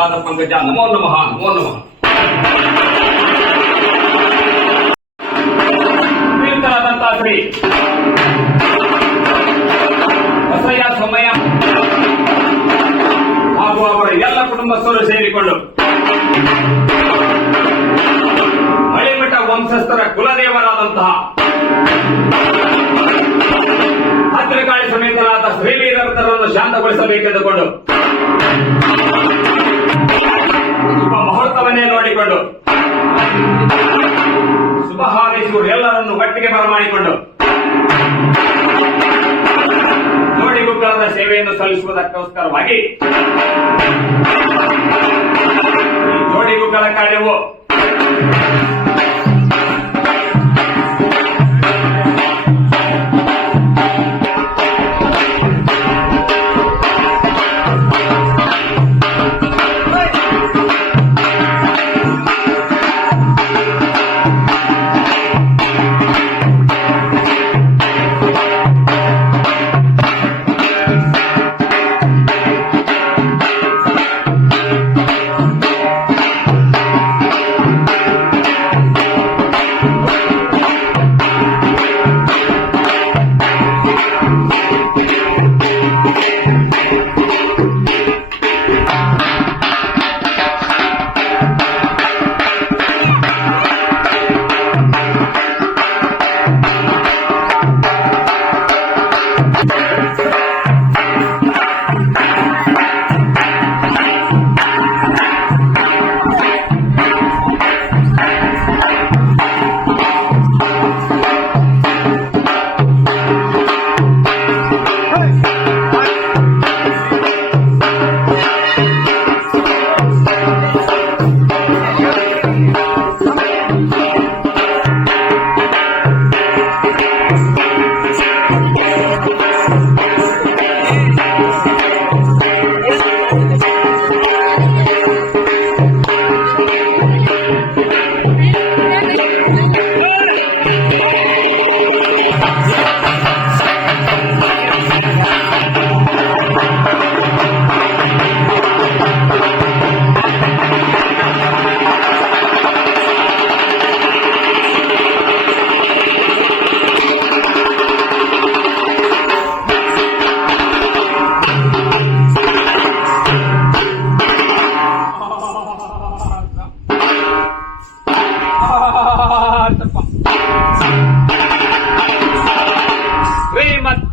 ಪಾದ ಪಂಕಜ ನಮೋ ನಮಃ ನಮೋ ನಮಃ. ಶ್ರೀಯುತರಾದಂತಹ ಶ್ರೀ ಬಸಯ್ಯ ಸೊಮ್ಮಯ್ಯ ಹಾಗೂ ಅವರ ಎಲ್ಲ ಕುಟುಂಬಸ್ಥರು ಸೇರಿಕೊಂಡು ಮಳಿಮಠ ವಂಶಸ್ಥರ ಕುಲದೇವರಾದಂತಹ ಭದ್ರಕಾಳಿ ಸಮೇತರಾದ ಶ್ರೀವೀರಭದ್ರರನ್ನು ಶಾಂತಗೊಳಿಸಬೇಕೆಂದುಕೊಂಡು ಶುಭ ಮುಹೂರ್ತವನ್ನೇ ನೋಡಿಕೊಂಡು ಶುಭ ಹಾರೈಸುವ ಎಲ್ಲರನ್ನು ಒಟ್ಟಿಗೆ ಬರಮಾಡಿಕೊಂಡು ಜೋಡಿಗುಗ್ಗಳದ ಸೇವೆಯನ್ನು ಸಲ್ಲಿಸುವುದಕ್ಕೋಸ್ಕರವಾಗಿ ಈ ಜೋಡಿಗುಗ್ಗಳ ಕಾರ್ಯವು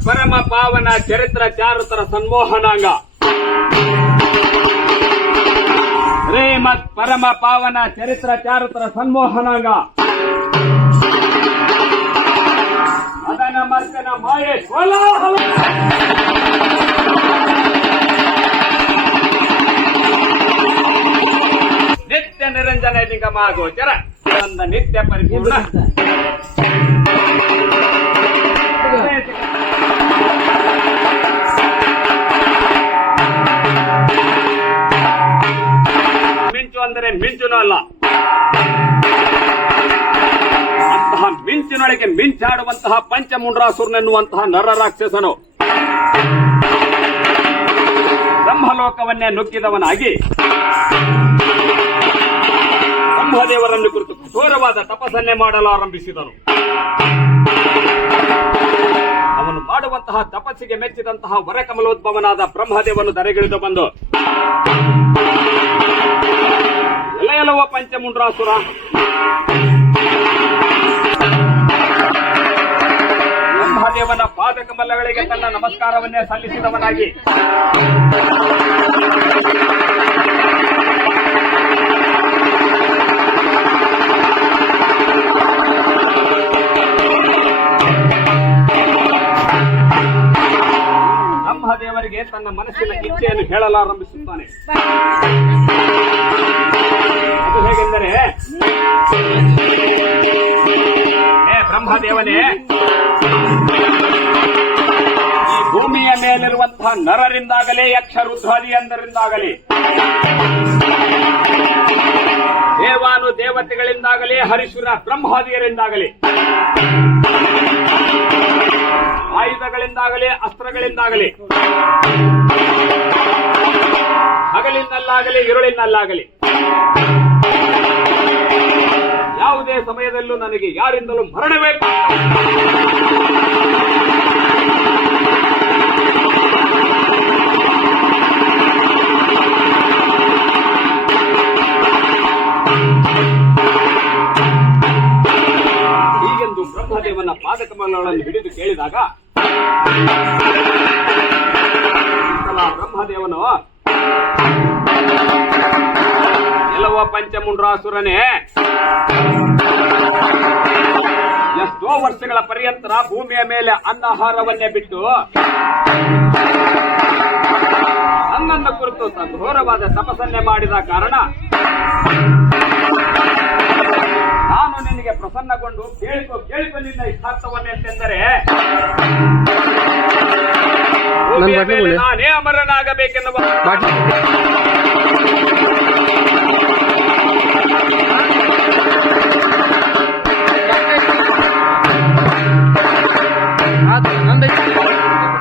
ಪರಮ ಪಾವನ ಚರಿತ್ರ ಚಾರುತರ ಸನ್ಮೋಹನಾಂಗ ಶ್ರೀಮತ್ ಪರಮ ಪಾವನ ಚರಿತ್ರ ಚಾರುತರ ಸನ್ಮೋಹನಾಂಗ ಮದನ ಮರ್ಕನ ಮಾಯೆ ಕೋಲಾಹಲ ನಿತ್ಯ ನಿರಂಜನ ನಿಗಮ ಗೋಚರ ನಿತ್ಯ ಪರಿಪೂರ್ಣ ಮಿಂಚು ಅಂದರೆ ಮಿಂಚುನೂ ಅಲ್ಲ, ಅಂತಹ ಮಿಂಚಿನೊಳಗೆ ಮಿಂಚಾಡುವಂತಹ ಪಂಚಮುಂಡ್ರಾಸುರನೆನ್ನುವಂತಹ ನರರಾಕ್ಷಸನು ಬ್ರಹ್ಮಲೋಕವನ್ನೇ ನುಗ್ಗಿದವನಾಗಿ ಬ್ರಹ್ಮದೇವರನ್ನು ಕುರಿತು ಘೋರವಾದ ತಪಸ್ಸನ್ನೇ ಮಾಡಲು ಆರಂಭಿಸಿದನು. ಅವನು ಮಾಡುವಂತಹ ತಪಸ್ಸಿಗೆ ಮೆಚ್ಚಿದಂತಹ ವರಕಮಲೋದ್ಭವನಾದ ಬ್ರಹ್ಮದೇವನು ಧರೆಗಿಳಿದು ಬಂದು, ಎಲ್ಲೆಲ್ಲವ ಪಂಚಮುಂಡ್ರಾಸುರ, ಬ್ರಹ್ಮದೇವನ ಪಾದಕಮಲಗಳಿಗೆ ತನ್ನ ನಮಸ್ಕಾರವನ್ನೇ ಸಲ್ಲಿಸಿದವನಾಗಿ ಬ್ರಹ್ಮದೇವರಿಗೆ ತನ್ನ ಮನಸ್ಸಿನ ಇಚ್ಛೆಯನ್ನು ಹೇಳಲಾರಂಭಿಸುತ್ತಾನೆ. ಅದು ಹೇಗೆಂದರೆ, ಬ್ರಹ್ಮದೇವನೇ, ಈ ಭೂಮಿಯ ಮೇಲಿರುವಂತಹ ನರರಿಂದಾಗಲಿ ಯಕ್ಷ ರುದ್ರಾದಿಯಂದರಿಂದಾಗಲಿ ದೇವಾನು ದೇವತೆಗಳಿಂದಾಗಲಿ ಹರಿಶುರ ಬ್ರಹ್ಮಾದಿಯರಿಂದಾಗಲಿ ಆಯುಧಗಳಿಂದಾಗಲಿ ಅಸ್ತ್ರಗಳಿಂದಾಗಲಿ ಹಗಲಿನಲ್ಲಿ ಬೆಳಕಿನಲ್ಲಾಗಲಿ ഇരുಳಿನಲ್ಲಾಗಲಿ ಯಾವುದೇ ಸಮಯದಲ್ಲೂ ನನಗೆ ಯಾರಿಂದಲೂ ಮರಣವೇ ಹೀಗೆಂದು ಬ್ರಹ್ಮದೇವನ ಪಾದಕಮಲಗಳನ್ನು ಹಿಡಿದು ಕೇಳಿದಾಗ ಬ್ರಹ್ಮದೇವನು ಎಲ್ಲವ ಪಂಚಮುಂಡ್ರಾಸುರನೇ, ಎಷ್ಟೋ ವರ್ಷಗಳ ಪರ್ಯಂತರ ಭೂಮಿಯ ಮೇಲೆ ಅನ್ನಹಾರವನ್ನೇ ಬಿಟ್ಟು ನನ್ನನ್ನು ಕುರಿತು ಘೋರವಾದ ತಪಸ್ಸನ್ನೇ ಮಾಡಿದ ಕಾರಣ ನಾನು ನಿನಗೆ ಪ್ರಸನ್ನಗೊಂಡು ಕೇಳಿಕೊ ನಿನ್ನ ಇಷ್ಟಾರ್ಥವನ್ನೆಂತೆಂದರೆ ನಾನೇ ಅಮರನಾಗಬೇಕೆನ್ನುವ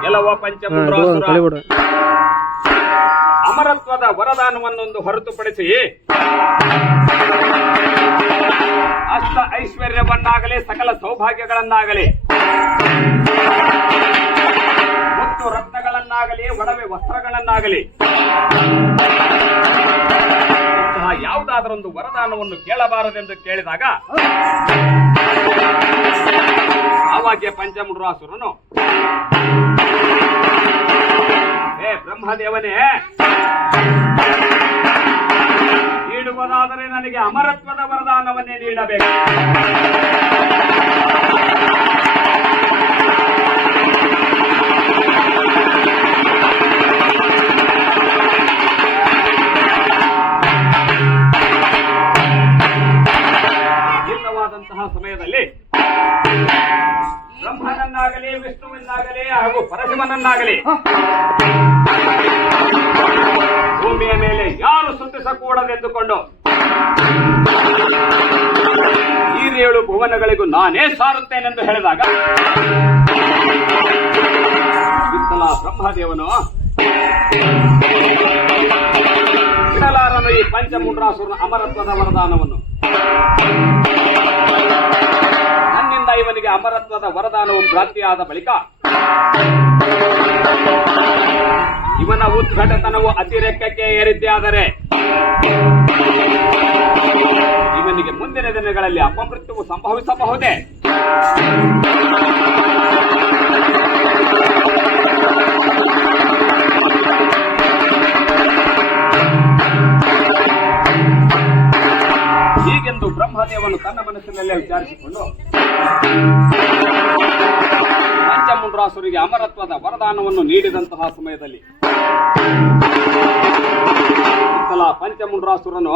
ಎಲ್ಲವ ಪಂಚಮುಂಡ್ರಾಸುರ ಅಮರತ್ವದ ವರದಾನವನ್ನೊಂದು ಹೊರತುಪಡಿಸಿ ಅಷ್ಟ ಐಶ್ವರ್ಯವನ್ನಾಗಲಿ ಸಕಲ ಸೌಭಾಗ್ಯಗಳನ್ನಾಗಲಿ ಮುತ್ತು ರತ್ನಗಳನ್ನಾಗಲಿ ಒಡವೆ ವಸ್ತ್ರಗಳನ್ನಾಗಲಿ ಇಂತಹ ಯಾವುದಾದರೊಂದು ವರದಾನವನ್ನು ಕೇಳಬಾರದೆಂದು ಕೇಳಿದಾಗ ಆವಾಗ್ಯ ಪಂಚಮುಂಡ್ರಾಸುರನು, ಹೇ ಬ್ರಹ್ಮದೇವನೇ, ನೀಡುವುದಾದರೆ ನನಗೆ ಅಮರತ್ವದ ವರದಾನವನ್ನೇ ನೀಡಬೇಕು. ಇಲ್ಲವಾದಂತಹ ಸಮಯದಲ್ಲಿ ಬ್ರಹ್ಮನನ್ನಾಗಲಿ ವಿಷ್ಣುವನ್ನಾಗಲಿ ಹಾಗೂ ಪರಶಿವನನ್ನಾಗಲಿ ಭೂಮಿಯ ಮೇಲೆ ಯಾರು ಸುತ್ತಿಸಕೂಡದೆಂದುಕೊಂಡು ಈ 7 ಭುವನಗಳಿಗೂ ನಾನೇ ಸಾರುತ್ತೇನೆಂದು ಹೇಳಿದಾಗ ವಿಠಲ ಬ್ರಹ್ಮದೇವನು ಬಿಡಲಾರನು ಈ ಪಂಚಮುಂಡ್ರಾಸುರನ ಅಮರತ್ವದ ವರದಾನವನ್ನು. ನನ್ನಿಂದ ಇವನಿಗೆ ಅಮರತ್ವದ ವರದಾನವು ಪ್ರಾಪ್ತಿಯಾದ ಬಳಿಕ ಇವನ ಉದ್ಘಟತನವು ಅತಿರೇಕಕ್ಕೆ ಏರಿದ್ದಾದರೆ ಇವನಿಗೆ ಮುಂದಿನ ದಿನಗಳಲ್ಲಿ ಅಪಮೃತ್ಯುವು ಸಂಭವಿಸಬಹುದೇ? ಹೀಗೆಂದು ಬ್ರಹ್ಮದೇವನು ತನ್ನ ಮನಸ್ಸಿನಲ್ಲೇ ವಿಚಾರಿಸಿಕೊಂಡು ಪಂಚಮುಂಡ್ರಾಸುರಿಗೆ ಅಮರತ್ವದ ವರದಾನವನ್ನು ನೀಡಿದಂತಹ ಸಮಯದಲ್ಲಿ ಪಂಚಮುಂಡ್ರಾಸುರನು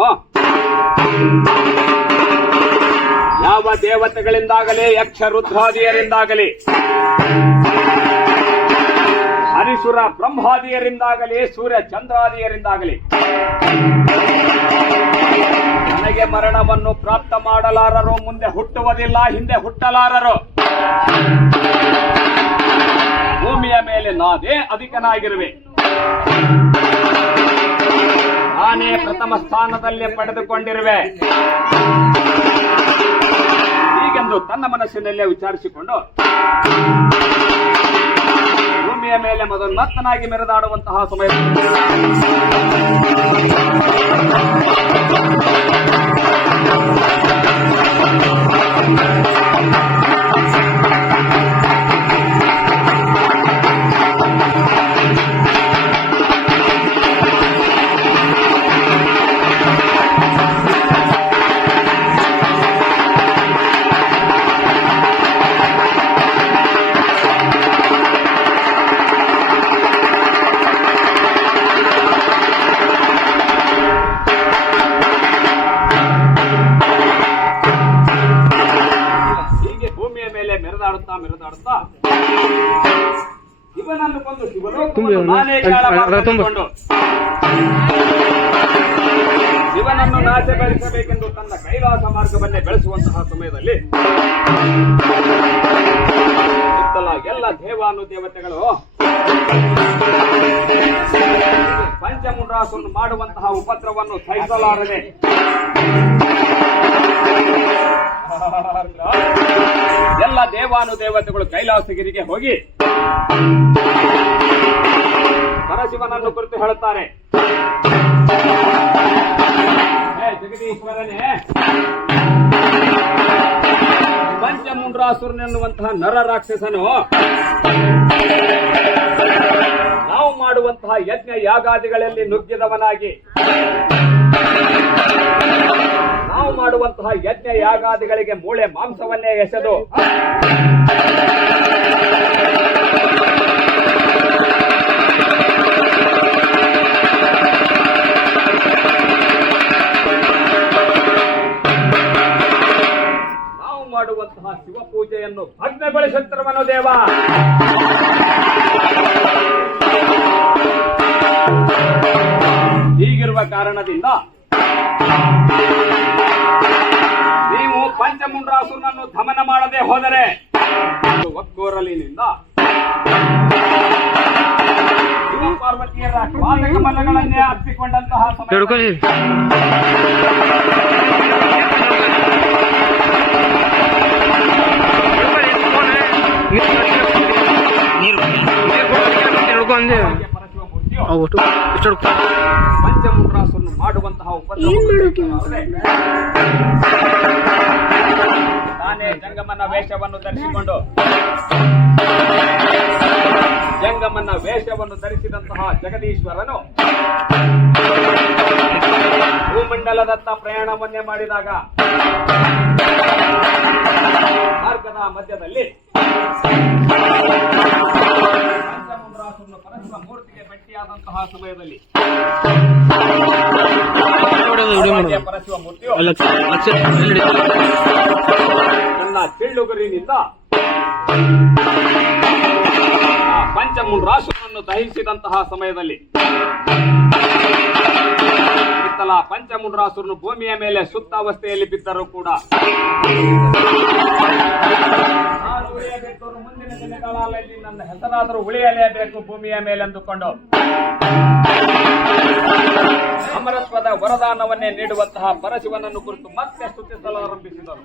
ಯಾವ ದೇವತೆಗಳಿಂದಾಗಲಿ ಯಕ್ಷ ರುದ್ರಾದಿಯರಿಂದಾಗಲಿ ಹರಿಸುರ ಬ್ರಹ್ಮಾದಿಯರಿಂದಾಗಲಿ ಸೂರ್ಯ ಚಂದ್ರಾದಿಯರಿಂದಾಗಲಿ ನನಗೆ ಮರಣವನ್ನು ಪ್ರಾಪ್ತ ಮಾಡಲಾರರು, ಮುಂದೆ ಹುಟ್ಟುವುದಿಲ್ಲ, ಹಿಂದೆ ಹುಟ್ಟಲಾರರು. ಭೂಮಿಯ ಮೇಲೆ ನಾನೇ ಅಧಿಕನಾಗಿರುವೆ, ನಾನೇ ಪ್ರಥಮ ಸ್ಥಾನದಲ್ಲಿ ಪಡೆದುಕೊಂಡಿರುವೆ. ಹೀಗೆಂದು ತನ್ನ ಮನಸ್ಸಿನಲ್ಲೇ ವಿಚಾರಿಸಿಕೊಂಡು ಭೂಮಿಯ ಮೇಲೆ ಮೊದಲಮತ್ತನಾಗಿ ಮೆರೆದಾಡುವಂತಹ ಸಮಯದಲ್ಲಿ ಮೆರೆದಾಡುತ್ತಾ ಇವನನ್ನು ಕೊಂದು ಶಿವನನ್ನು ನಾಶಗೊಳಿಸಬೇಕೆಂದು ತನ್ನ ಕೈಲಾಸ ಮಾರ್ಗವನ್ನೇ ಬೆಳೆಸುವಂತಹ ಸಮಯದಲ್ಲಿ ಎಲ್ಲ ದೇವಾನುದೇವತೆಗಳು ಪಂಚಮುಂಡ್ರಾಸುರನು ಮಾಡುವಂತಹ ಉಪದ್ರವನ್ನು ಸಹಿಸಲಾರದೆ ಎಲ್ಲ ದೇವಾನುದೇವತೆಗಳು ಕೈಲಾಸಗಿರಿಗೆ ಹೋಗಿ ಪರಶಿವನನ್ನು ಕುರಿತು ಹೇಳುತ್ತಾರೆ, ಜಗದೀಶ್ವರನೇ, ಪಂಚಮುಂಡ್ರಾಸುರನೆನ್ನುವಂತಹ ನರ ರಾಕ್ಷಸನು ನಾವು ಮಾಡುವಂತಹ ಯಜ್ಞ ಯಾಗಾದಿಗಳಲ್ಲಿ ನುಗ್ಗಿದವನಾಗಿ, ನಾವು ಮಾಡುವಂತಹ ಯಜ್ಞ ಯಾಗಾದಿಗಳಿಗೆ ಮೂಳೆ ಮಾಂಸವನ್ನೇ ಎಸೆದು ನಾವು ಮಾಡುವಂತಹ ಶಿವಪೂಜೆಯನ್ನು ಭಗ್ನಗೊಳಿಸುತ್ತಿರುವನು ದೇವ. ಹೀಗಿರುವ ಕಾರಣದಿಂದ ನೀವು ಪಂಚಮುಂಡ್ರಾಸುರನನ್ನು ದಮನ ಮಾಡದೆ ಹೋದರೆ ಒಕ್ಕೋರಲಿನಿಂದ ಶಿವ ಪಾರ್ವತಿಯರ ಪಾದಕಮಲಗಳನ್ನೇ ಅಪ್ಪಿಕೊಂಡಂತಹ ಸಮಯ ಪಂಚಮುಂಡ್ರಾಸುರನು ಮಾಡುವಂತಹ ತಾನೇ ಜಂಗಮನ ವೇಷವನ್ನು ಧರಿಸಿದಂತಹ ಜಗದೀಶ್ವರನು ಭೂಮಂಡಲದತ್ತ ಪ್ರಯಾಣವನ್ನೇ ಮಾಡಿದಾಗ ಮಾರ್ಗದ ಮಧ್ಯದಲ್ಲಿ ಪಂಚಮುಂಡ್ರಾಸುರನು ಪರಶಿವ ಮೂರ್ತಿಗೆ ಭೇಟಿಯಾದಂತಹ ಸಮಯದಲ್ಲಿ ಪರಶಿವ ಮೂರ್ತಿಯು ತನ್ನ ತಿಳ್ಳುಗುರಿನಿಂದ ಪಂಚಮುಂಡ್ರಾಸುರನನ್ನು ದಹಿಸಿದಂತಹ ಸಮಯದಲ್ಲಿ ಇತ್ತಲ ಪಂಚಮುಂಡ್ರಾಸುರನು ಭೂಮಿಯ ಮೇಲೆ ಸುತ್ತ ಅವಸ್ಥೆಯಲ್ಲಿ ಬಿದ್ದರೂ ಕೂಡ ನಾನು ಉಳಿಯಬೇಕು, ಮುಂದಿನ ದಿನಗಳಲ್ಲಿ ನನ್ನ ಹೆಸರಾದರೂ ಉಳಿಯಲೇಬೇಕು ಭೂಮಿಯ ಮೇಲೆ ಎಂದುಕೊಂಡು ಅಮರತ್ವದ ವರದಾನವನ್ನೇ ನೀಡುವಂತಹ ಪರಶಿವನನ್ನು ಕುರಿತು ಮತ್ತೆ ಸ್ತುತಿಸಲಾರಂಭಿಸಿದರು.